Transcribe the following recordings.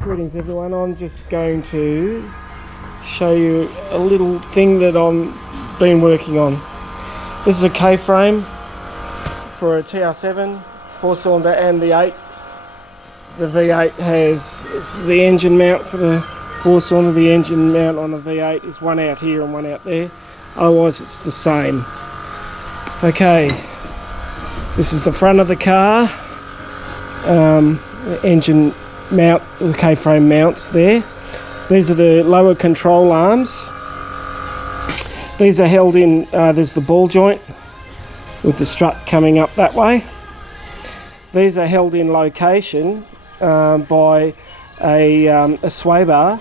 Greetings everyone, I'm just going to show you a little thing that I've been working on. This is a K-frame for a Tr7 4-cylinder and the 8. The V8 has the engine mount for the 4-cylinder. The engine mount on the V8 is one out here and one out there, otherwise it's the same. Okay, this is the front of the car. The engine mount, the K-frame mounts there. These are the lower control arms. These are held in, there's the ball joint with the strut coming up that way. These are held in location by a sway bar,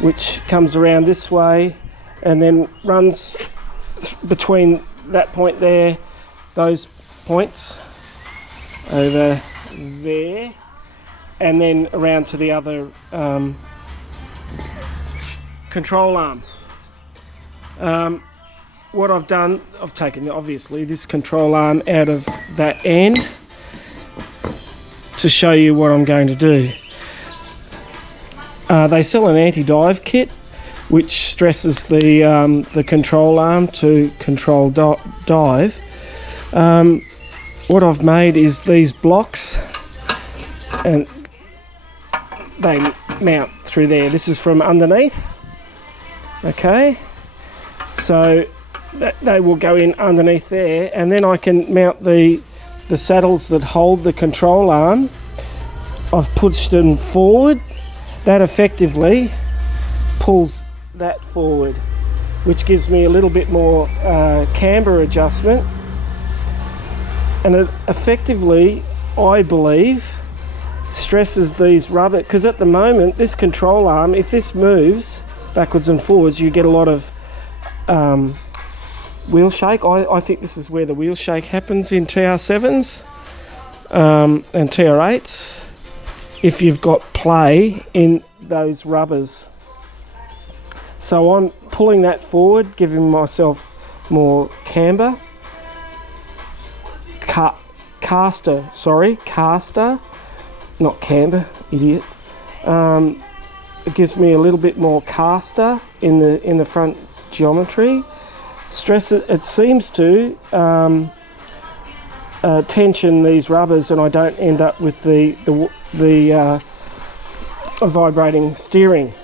which comes around this way and then runs between that point there, those points over there, and then around to the other control arm. What I've done, I've taken obviously this control arm out of that end to show you what I'm going to do. They sell an anti-dive kit which stresses the control arm to control dive. What I've made is these blocks, and they mount through there. This is from underneath. Okay, so they will go in underneath there, and then I can mount the saddles that hold the control arm. I've pushed them forward. That effectively pulls that forward, which gives me a little bit more camber adjustment, and it effectively, I believe, stresses these rubber, because at the moment this control arm, if this moves backwards and forwards, you get a lot of wheel shake. I think this is where the wheel shake happens in Tr7s and Tr8s, if you've got play in those rubbers. So I'm pulling that forward, giving myself more camber. Caster, not camber, idiot. It gives me a little bit more caster in the front geometry. Stress it seems to tension these rubbers, and I don't end up with the vibrating steering.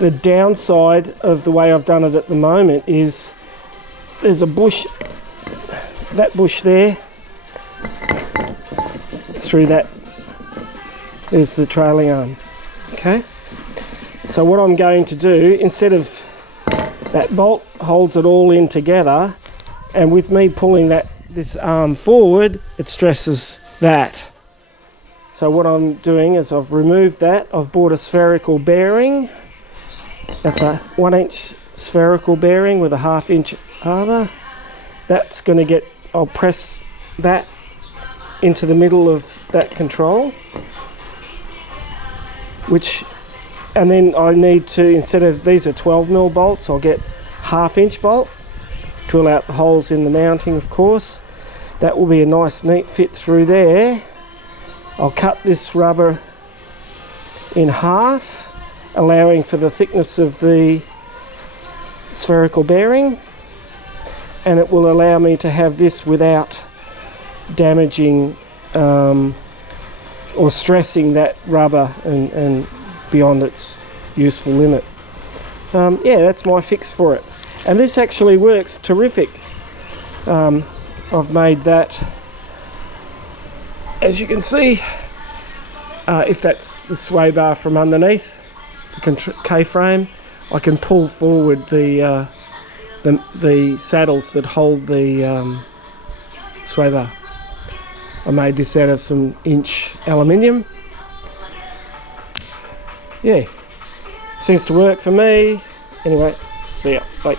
The downside of the way I've done it at the moment is there's a bush, that bush there, through that is the trailing arm. Okay, so what I'm going to do, instead of that bolt holds it all in together, and with me pulling this arm forward, it stresses that. So what I'm doing is I've removed that. I've bought a spherical bearing. That's a 1-inch spherical bearing with a 1/2-inch arbor. That's going to get, I'll press that into the middle of that control, and then I need to, instead of, these are 12mm bolts, I'll get 1/2-inch bolt, drill out the holes in the mounting, of course. That will be a nice neat fit through there. I'll cut this rubber in half, allowing for the thickness of the spherical bearing, and it will allow me to have this without damaging or stressing that rubber and beyond its useful limit. Yeah, that's my fix for it, and this actually works terrific. I've made that, as you can see, if that's the sway bar from underneath the K-frame, I can pull forward the saddles that hold the sway bar. I made this out of some inch aluminium. Yeah, seems to work for me. Anyway, see ya, bye.